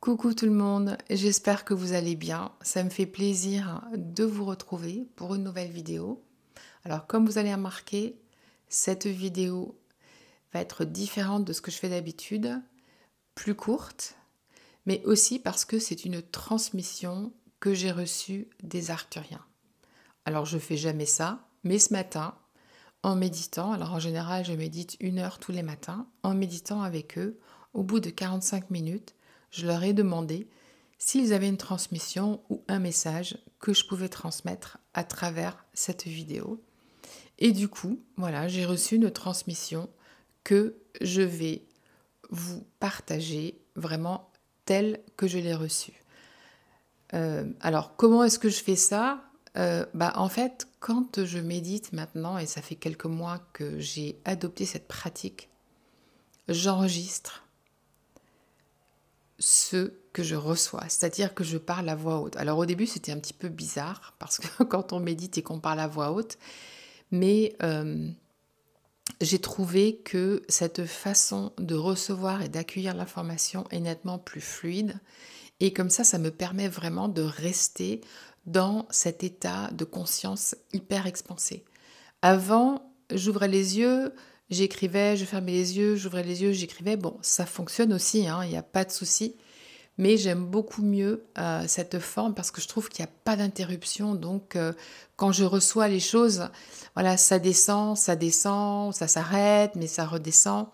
Coucou tout le monde, j'espère que vous allez bien. Ça me fait plaisir de vous retrouver pour une nouvelle vidéo. Alors comme vous allez remarquer, cette vidéo va être différente de ce que je fais d'habitude, plus courte, mais aussi parce que c'est une transmission que j'ai reçue des Arcturiens. Alors je fais jamais ça, mais ce matin, en méditant, alors en général je médite 1 heure tous les matins, en méditant avec eux, au bout de 45 minutes, je leur ai demandé s'ils avaient une transmission ou un message que je pouvais transmettre à travers cette vidéo. Et du coup, voilà, j'ai reçu une transmission que je vais vous partager vraiment telle que je l'ai reçue. Alors, comment est-ce que je fais ça? En fait, quand je médite maintenant, et ça fait quelques mois que j'ai adopté cette pratique, j'enregistre ce que je reçois, c'est-à-dire que je parle à voix haute. Alors au début, c'était un petit peu bizarre, parce que quand on médite et qu'on parle à voix haute, mais j'ai trouvé que cette façon de recevoir et d'accueillir l'information est nettement plus fluide, et comme ça me permet vraiment de rester dans cet état de conscience hyper expansé. Avant, j'ouvrais les yeux, j'écrivais, je fermais les yeux, j'ouvrais les yeux, j'écrivais. Bon, ça fonctionne aussi, hein, il n'y a pas de souci. Mais j'aime beaucoup mieux cette forme parce que je trouve qu'il n'y a pas d'interruption. Donc, quand je reçois les choses, voilà, ça descend, ça s'arrête, mais ça redescend.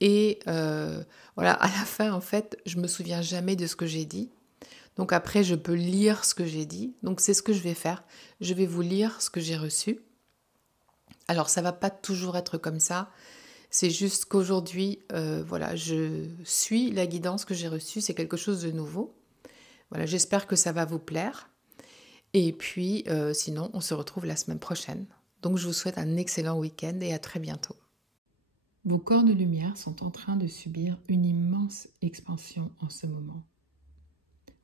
Et voilà, à la fin, en fait, je me souviens jamais de ce que j'ai dit. Donc après, je peux lire ce que j'ai dit. Donc c'est ce que je vais faire. Je vais vous lire ce que j'ai reçu. Alors ça va pas toujours être comme ça. C'est juste qu'aujourd'hui, voilà, je suis la guidance que j'ai reçue. C'est quelque chose de nouveau. Voilà, j'espère que ça va vous plaire. Et puis, sinon, on se retrouve la semaine prochaine. Donc je vous souhaite un excellent week-end et à très bientôt. Vos corps de lumière sont en train de subir une immense expansion en ce moment.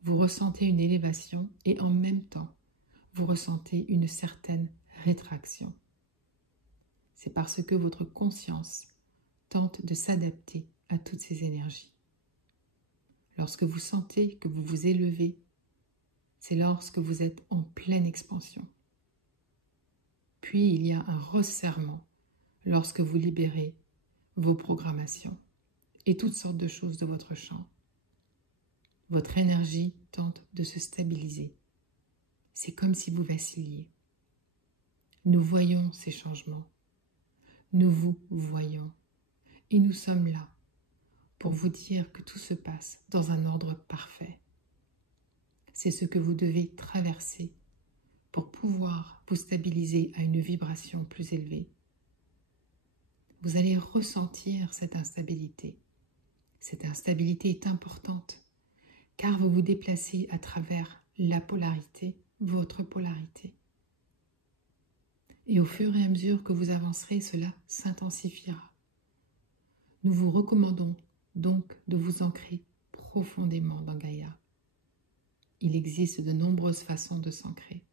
Vous ressentez une élévation et en même temps, vous ressentez une certaine rétraction. C'est parce que votre conscience tente de s'adapter à toutes ces énergies. Lorsque vous sentez que vous vous élevez, c'est lorsque vous êtes en pleine expansion. Puis il y a un resserrement lorsque vous libérez vos programmations et toutes sortes de choses de votre champ. Votre énergie tente de se stabiliser. C'est comme si vous vacilliez. Nous voyons ces changements. Nous vous voyons. Et nous sommes là pour vous dire que tout se passe dans un ordre parfait. C'est ce que vous devez traverser pour pouvoir vous stabiliser à une vibration plus élevée. Vous allez ressentir cette instabilité. Cette instabilité est importante car vous vous déplacez à travers la polarité, votre polarité. Et au fur et à mesure que vous avancerez, cela s'intensifiera. Nous vous recommandons donc de vous ancrer profondément dans Gaïa. Il existe de nombreuses façons de s'ancrer.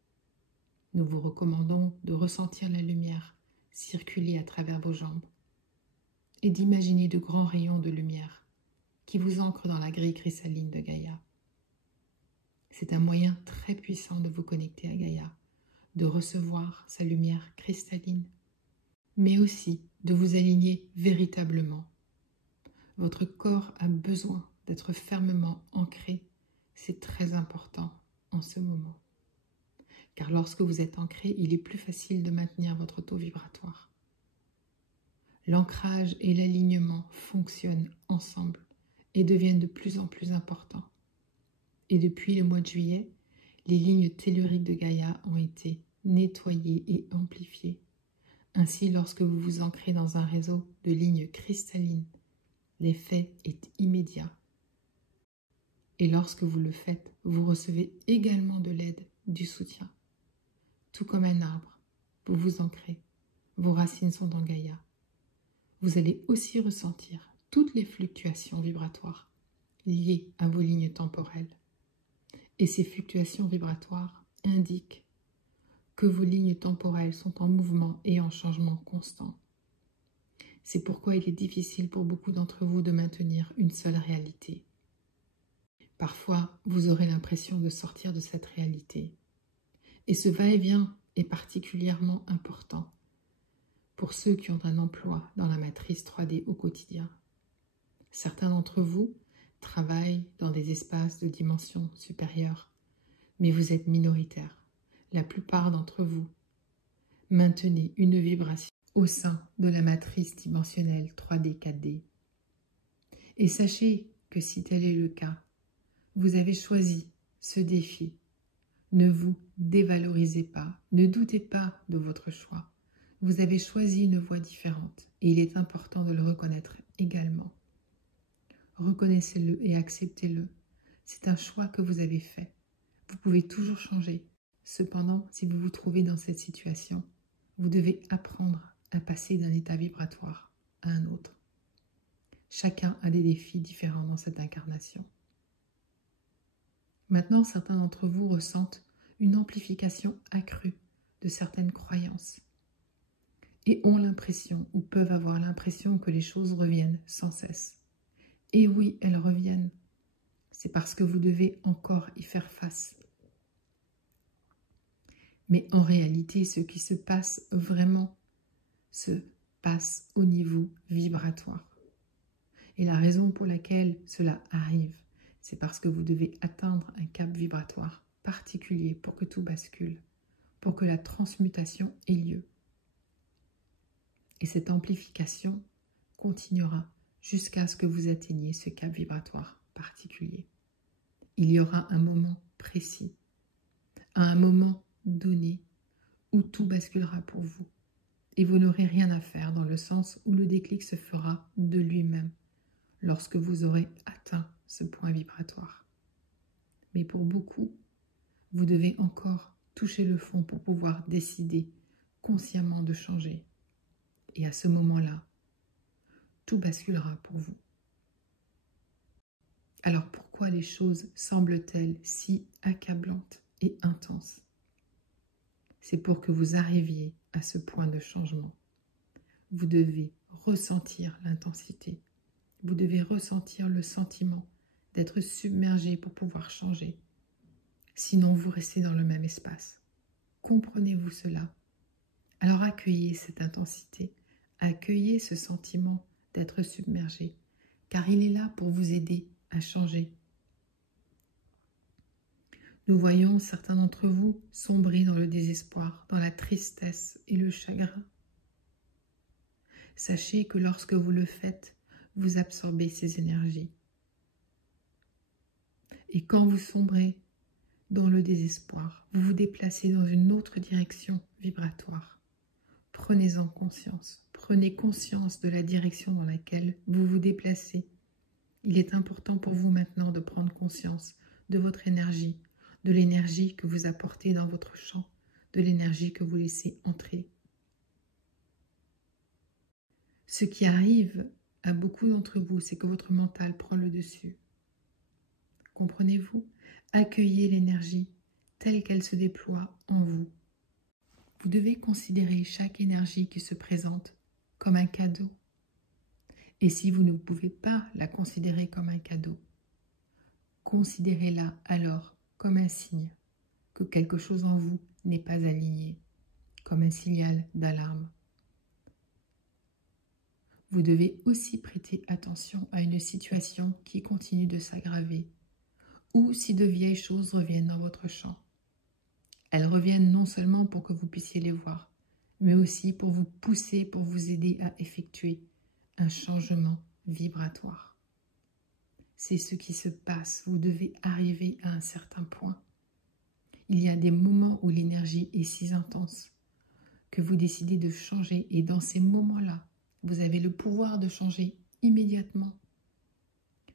Nous vous recommandons de ressentir la lumière circuler à travers vos jambes et d'imaginer de grands rayons de lumière qui vous ancrent dans la grille cristalline de Gaïa. C'est un moyen très puissant de vous connecter à Gaïa, de recevoir sa lumière cristalline, mais aussi de vous aligner véritablement. Votre corps a besoin d'être fermement ancré. C'est très important en ce moment. Car lorsque vous êtes ancré, il est plus facile de maintenir votre taux vibratoire. L'ancrage et l'alignement fonctionnent ensemble et deviennent de plus en plus importants. Et depuis le mois de juillet, les lignes telluriques de Gaïa ont été nettoyées et amplifiées. Ainsi, lorsque vous vous ancrez dans un réseau de lignes cristallines, l'effet est immédiat. Et lorsque vous le faites, vous recevez également de l'aide, du soutien. Tout comme un arbre, vous vous ancrez, vos racines sont dans Gaïa. Vous allez aussi ressentir toutes les fluctuations vibratoires liées à vos lignes temporelles. Et ces fluctuations vibratoires indiquent que vos lignes temporelles sont en mouvement et en changement constant. C'est pourquoi il est difficile pour beaucoup d'entre vous de maintenir une seule réalité. Parfois, vous aurez l'impression de sortir de cette réalité. Et ce va-et-vient est particulièrement important pour ceux qui ont un emploi dans la matrice 3D au quotidien. Certains d'entre vous travaillent dans des espaces de dimension supérieure, mais vous êtes minoritaire. La plupart d'entre vous maintenez une vibration au sein de la matrice dimensionnelle 3D, 4D. Et sachez que si tel est le cas, vous avez choisi ce défi. Ne vous dévalorisez pas, ne doutez pas de votre choix. Vous avez choisi une voie différente et il est important de le reconnaître également. Reconnaissez-le et acceptez-le. C'est un choix que vous avez fait. Vous pouvez toujours changer. Cependant, si vous vous trouvez dans cette situation, vous devez apprendre à passer d'un état vibratoire à un autre. Chacun a des défis différents dans cette incarnation. Maintenant, certains d'entre vous ressentent une amplification accrue de certaines croyances et ont l'impression ou peuvent avoir l'impression que les choses reviennent sans cesse. Et oui, elles reviennent. C'est parce que vous devez encore y faire face. Mais en réalité, ce qui se passe vraiment se passe au niveau vibratoire. Et la raison pour laquelle cela arrive, c'est parce que vous devez atteindre un cap vibratoire particulier pour que tout bascule, pour que la transmutation ait lieu. Et cette amplification continuera jusqu'à ce que vous atteigniez ce cap vibratoire particulier. Il y aura un moment précis, à un moment donné, où tout basculera pour vous. Et vous n'aurez rien à faire dans le sens où le déclic se fera de lui-même lorsque vous aurez atteint ce point vibratoire. Mais pour beaucoup, vous devez encore toucher le fond pour pouvoir décider consciemment de changer. Et à ce moment-là, tout basculera pour vous. Alors pourquoi les choses semblent-elles si accablantes et intenses? C'est pour que vous arriviez à ce point de changement. Vous devez ressentir l'intensité. Vous devez ressentir le sentiment d'être submergé pour pouvoir changer. Sinon, vous restez dans le même espace. Comprenez-vous cela? Alors accueillez cette intensité, accueillez ce sentiment d'être submergé, car il est là pour vous aider à changer. Nous voyons certains d'entre vous sombrer dans le désespoir, dans la tristesse et le chagrin. Sachez que lorsque vous le faites, vous absorbez ces énergies. Et quand vous sombrez dans le désespoir, vous vous déplacez dans une autre direction vibratoire. Prenez-en conscience. Prenez conscience de la direction dans laquelle vous vous déplacez. Il est important pour vous maintenant de prendre conscience de votre énergie, de l'énergie que vous apportez dans votre champ, de l'énergie que vous laissez entrer. Ce qui arrive à beaucoup d'entre vous, c'est que votre mental prend le dessus. Comprenez-vous? Accueillez l'énergie telle qu'elle se déploie en vous. Vous devez considérer chaque énergie qui se présente comme un cadeau. Et si vous ne pouvez pas la considérer comme un cadeau, considérez-la alors comme un signe que quelque chose en vous n'est pas aligné, comme un signal d'alarme. Vous devez aussi prêter attention à une situation qui continue de s'aggraver, ou si de vieilles choses reviennent dans votre champ. Elles reviennent non seulement pour que vous puissiez les voir, mais aussi pour vous pousser, pour vous aider à effectuer un changement vibratoire. C'est ce qui se passe, vous devez arriver à un certain point. Il y a des moments où l'énergie est si intense que vous décidez de changer et dans ces moments-là, vous avez le pouvoir de changer immédiatement.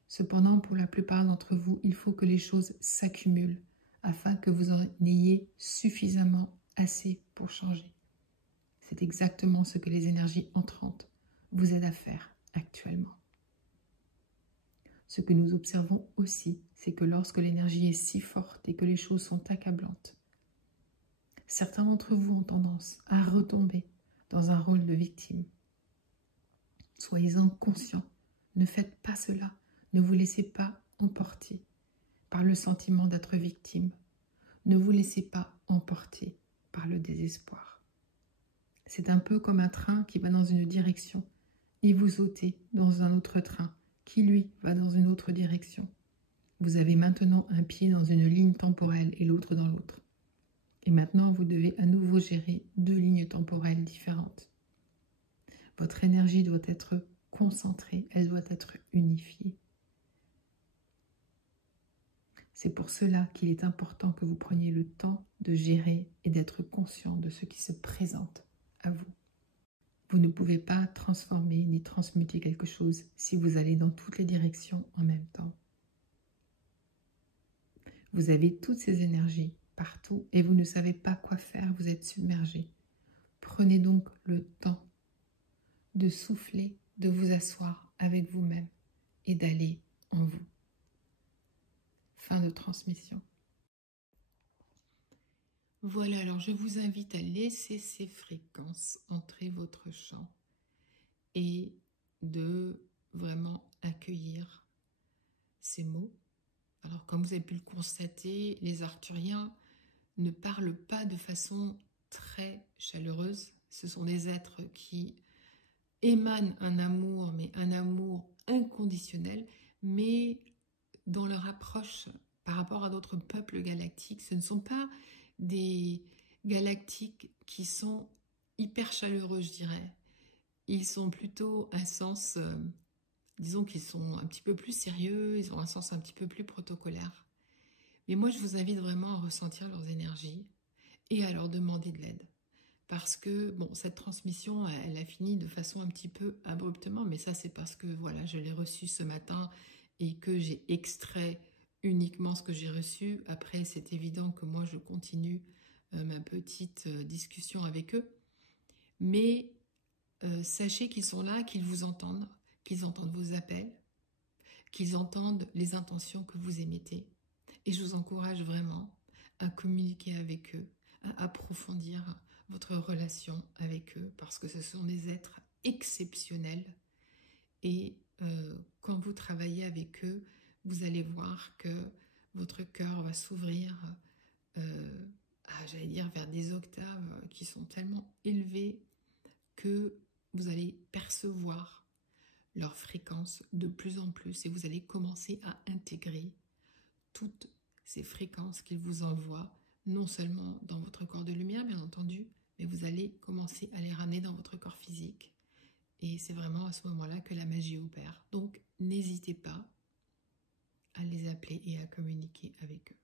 Cependant, pour la plupart d'entre vous, il faut que les choses s'accumulent afin que vous en ayez suffisamment assez pour changer. C'est exactement ce que les énergies entrantes vous aident à faire actuellement. Ce que nous observons aussi, c'est que lorsque l'énergie est si forte et que les choses sont accablantes, certains d'entre vous ont tendance à retomber dans un rôle de victime. Soyez-en conscients, ne faites pas cela, ne vous laissez pas emporter. par le sentiment d'être victime. Ne vous laissez pas emporter par le désespoir. C'est un peu comme un train qui va dans une direction et vous sautez dans un autre train qui, lui, va dans une autre direction. Vous avez maintenant un pied dans une ligne temporelle et l'autre dans l'autre. Et maintenant, vous devez à nouveau gérer 2 lignes temporelles différentes. Votre énergie doit être concentrée, elle doit être unifiée. C'est pour cela qu'il est important que vous preniez le temps de gérer et d'être conscient de ce qui se présente à vous. Vous ne pouvez pas transformer ni transmuter quelque chose si vous allez dans toutes les directions en même temps. Vous avez toutes ces énergies partout et vous ne savez pas quoi faire, vous êtes submergé. Prenez donc le temps de souffler, de vous asseoir avec vous-même et d'aller en vous. Fin de transmission. Voilà, alors je vous invite à laisser ces fréquences entrer votre champ et de vraiment accueillir ces mots. Alors comme vous avez pu le constater, les arthuriens ne parlent pas de façon très chaleureuse. Ce sont des êtres qui émanent un amour, mais un amour inconditionnel, mais dans leur approche par rapport à d'autres peuples galactiques, ce ne sont pas des galactiques qui sont hyper chaleureux, je dirais. Ils sont plutôt un sens, disons qu'ils sont un petit peu plus sérieux, ils ont un sens un petit peu plus protocolaire. Mais moi, je vous invite vraiment à ressentir leurs énergies et à leur demander de l'aide. Parce que, bon, cette transmission, elle a fini de façon un petit peu abruptement, mais ça, c'est parce que, voilà, je l'ai reçue ce matin et que j'ai extrait uniquement ce que j'ai reçu. Après, c'est évident que moi, je continue ma petite discussion avec eux. Mais sachez qu'ils sont là, qu'ils vous entendent vos appels, qu'ils entendent les intentions que vous émettez. Et je vous encourage vraiment à communiquer avec eux, à approfondir votre relation avec eux, parce que ce sont des êtres exceptionnels. Et quand vous travaillez avec eux, vous allez voir que votre cœur va s'ouvrir, j'allais dire, vers des octaves qui sont tellement élevées que vous allez percevoir leur fréquence de plus en plus et vous allez commencer à intégrer toutes ces fréquences qu'ils vous envoient, non seulement dans votre corps de lumière, bien entendu, mais vous allez commencer à les ramener dans votre corps physique. Et c'est vraiment à ce moment-là que la magie opère. Donc, n'hésitez pas à les appeler et à communiquer avec eux.